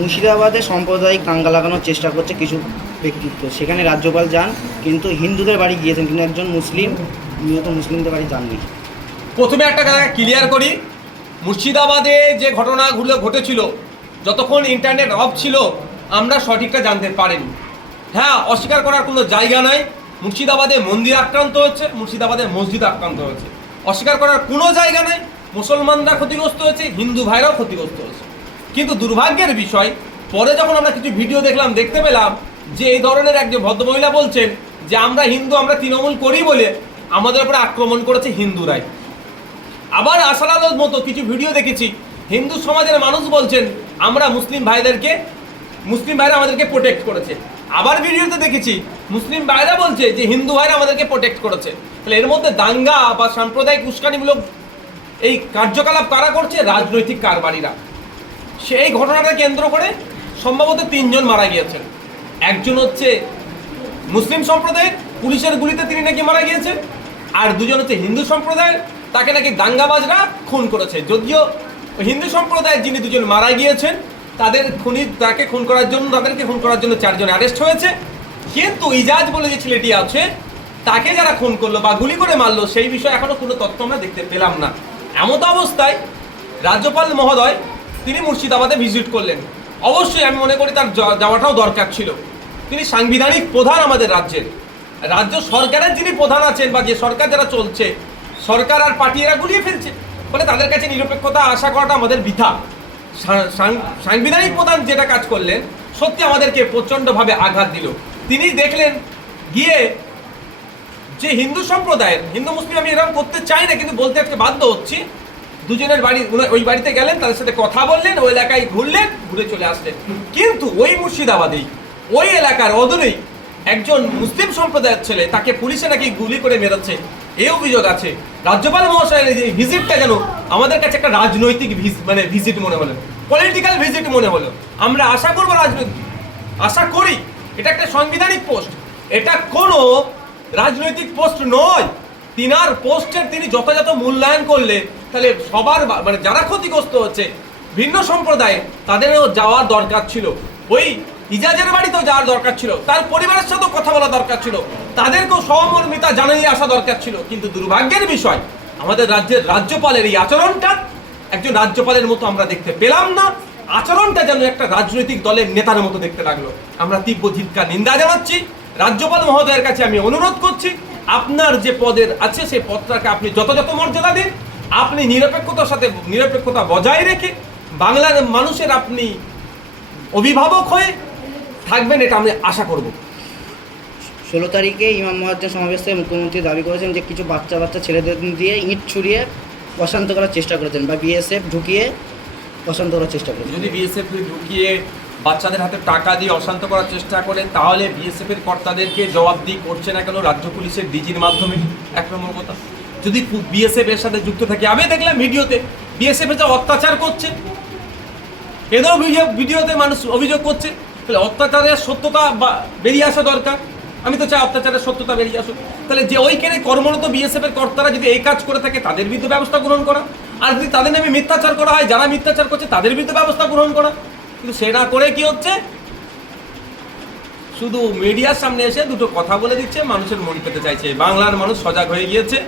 মুর্শিদাবাদে সাম্প্রদায়িক দাঙ্গা লাগানোর চেষ্টা করছে কিছু ব্যক্তিত্ব। সেখানে রাজ্যপাল যান, কিন্তু হিন্দুদের বাড়ি গিয়েছেন। কিন্তু একজন মুসলিম, নিহত মুসলিমদের বাড়ি যাননি। প্রথমে একটা ক্লিয়ার করি। মুর্শিদাবাদে যে ঘটনাগুলো ঘটেছিল, যতক্ষণ ইন্টারনেট অফ ছিল, আমরা সঠিকটা জানতে পারিনি। হ্যাঁ অস্বীকার করার কোনো জায়গা নাই। মুর্শিদাবাদে মন্দির আক্রান্ত হচ্ছে, মুর্শিদাবাদে মসজিদ আক্রান্ত হচ্ছে। অস্বীকার করার কোনো জায়গা নেই। মুসলমানরা ক্ষতিগ্রস্ত হয়েছে, হিন্দু ভাইরাও ক্ষতিগ্রস্ত হয়েছে। কিন্তু দুর্ভাগ্যের বিষয়, পরে যখন আমরা কিছু ভিডিও দেখলাম, দেখতে পেলাম যে এই ধরনের একজন ভদ্রমহিলা বলছেন যে আমরা হিন্দু, আমরা তৃণমূল করি বলে আমাদের উপরে আক্রমণ করেছে হিন্দুরাই। আবার আসার আলোর মতো কিছু ভিডিও দেখেছি, হিন্দু সমাজের মানুষ বলছেন, আমরা মুসলিম ভাইদেরকে, মুসলিম ভাইরা আমাদেরকে প্রোটেক্ট করেছে। আবার ভিডিওতে দেখেছি, মুসলিম ভাইরা বলছে যে হিন্দু ভাইরা আমাদেরকে প্রোটেক্ট করেছে। তাহলে এর মধ্যে দাঙ্গা বা সাম্প্রদায়িক উস্কানিমূলক এই কার্যকলাপ কারা করছে? রাজনৈতিক কারবারিরা। সেই ঘটনাটা কেন্দ্র করে সম্ভবত তিনজন মারা গিয়েছেন। একজন হচ্ছে মুসলিম সম্প্রদায়ের, পুলিশের গুলিতে তিনি নাকি মারা গিয়েছেন, আর দুজন হচ্ছে হিন্দু সম্প্রদায়ের, তাকে নাকি দাঙ্গাবাজরা খুন করেছে। যদিও হিন্দু সম্প্রদায়ের যিনি দুজন মারা গিয়েছেন, তাদের খুনি, তাকে খুন করার জন্য, তাদেরকে খুন করার জন্য চারজন অ্যারেস্ট হয়েছে। কিন্তু ইজাজ বলে যে ছেলেটি আছে, তাকে যারা খুন করল বা গুলি করে মারলো, সেই বিষয়ে এখনও কোনো তথ্য আমরা দেখতে পেলাম না। এমত অবস্থায় রাজ্যপাল মহোদয় তিনি মুর্শিদাবাদে ভিজিট করলেন। অবশ্যই আমি মনে করি তার যাওয়াটাও দরকার ছিল। তিনি সাংবিধানিক প্রধান আমাদের রাজ্যের। রাজ্য সরকারের যিনি প্রধান আছেন বা যে সরকার যারা চলছে, সরকার আর পার্টি এরা গুলিয়ে ফেলছে। ফলে তাদের কাছে নিরপেক্ষতা, আশা করাটা আমাদের বৃথা। সাংবিধানিক প্রধান যেটা কাজ করলেন, সত্যি আমাদেরকে প্রচণ্ডভাবে আঘাত দিল। তিনি দেখলেন, গিয়ে যে হিন্দু সম্প্রদায়ের, হিন্দু মুসলিম আমি এরকম করতে চাই না, কিন্তু বলতে আজকে বাধ্য হচ্ছি দুজনের বাড়ি ওই বাড়িতে গেলেন, তাদের সাথে কথা বললেন, ওই এলাকায় ঘুরলেন, ঘুরে চলে আসলেন। কিন্তু ওই মুর্শিদাবাদেই, ওই এলাকার অদূরেই একজন মুসলিম সম্প্রদায়ের ছেলে, তাকে পুলিশে নাকি গুলি করে মেরেছে এই অভিযোগ আছে। রাজ্যপাল মহাশয়ের এই ভিজিটটা যেন আমাদের কাছে একটা রাজনৈতিক মানে ভিজিট মনে হলো পলিটিক্যাল ভিজিট মনে হলো। আমরা আশা করব রাজনৈতিক, আশা করি, এটা একটা সাংবিধানিক পোস্ট এটা কোনো রাজনৈতিক পোস্ট নয়। তিনার পোস্টের তিনি যথাযথ মূল্যায়ন করলে তাহলে সবার মানে যারা ক্ষতিগ্রস্ত হচ্ছে, ভিন্ন সম্প্রদায়ে তাদেরও যাওয়ার দরকার ছিল। ওই ইজাজের বাড়িতেও যাওয়ার দরকার ছিল। তার পরিবারের সাথেও কথা বলা দরকার ছিল। তাদেরকেও সহমর্মিতা জানিয়ে আসা দরকার ছিল। কিন্তু দুর্ভাগ্যের বিষয়, আমাদের রাজ্যের রাজ্যপালের এই আচরণটা, একজন রাজ্যপালের মতো আমরা দেখতে পেলাম না। আচরণটা যেন একটা রাজনৈতিক দলের নেতার মতো দেখতে লাগল। আমরা তীব্র ধিক্কার, নিন্দা জানাচ্ছি। রাজ্যপাল মহোদয়ের কাছে আমি অনুরোধ করছি, আপনার যে পদের আছে, সেই পদটাকে আপনি যথাযথ মর্যাদা দিন। আপনি নিরপেক্ষতার সাথে নিরপেক্ষতা বজায় রেখে বাংলার মানুষের আপনি অভিভাবক হয়ে থাকবেন এটা আমি আশা করব। ষোলো তারিখে ইমাম মহাজ্জান সমাবেশ মুখ্যমন্ত্রী দাবি করেছেন যে কিছু বাচ্চা বাচ্চা ছেলেদের দিয়ে ইট ছুড়িয়ে অশান্ত করার চেষ্টা করেছেন বা বিএসএফ ঢুকিয়ে অশান্ত করার চেষ্টা করেছেন। যদি বিএসএফ ঢুকিয়ে বাচ্চাদের হাতে টাকা দিয়ে অশান্ত করার চেষ্টা করে তাহলে বিএসএফ এর কর্তাদেরকে জবাবদিহি করছে না কেন রাজ্য পুলিশের ডিজির মাধ্যমে? এক নম্বর কথা। যদি বিএসএফ এর সাথে যুক্ত থাকে, আমি দেখলাম ভিডিওতে বিএসএফ যে অত্যাচার করছে, এদেরও ভিডিও, ভিডিওতে মানুষ অভিযোগ করছে, তাহলে অত্যাচারের সত্যতা বা বেরিয়ে আসা দরকার। আমি তো চাই অত্যাচারের সত্যতা বেরিয়ে আসুক। তাহলে যে ওইখানে কর্মরত বিএসএফ এর কর্তারা যদি এই কাজ করে থাকে, তাদের বিরুদ্ধে ব্যবস্থা গ্রহণ করা। আর যদি তাদের নামে মিথ্যাচার করা হয়, যারা মিথ্যাচার করছে, তাদের বিরুদ্ধে ব্যবস্থা গ্রহণ করা। কিন্তু সেটা করে কি হচ্ছে? শুধু মিডিয়ার সামনে এসে দুটো কথা বলে দিচ্ছে, মানুষের মন পেতে চাইছে। বাংলার মানুষ সজাগ হয়ে গিয়েছে।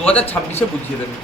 দু হাজার ছাব্বিশে বুঝিয়ে দেবে।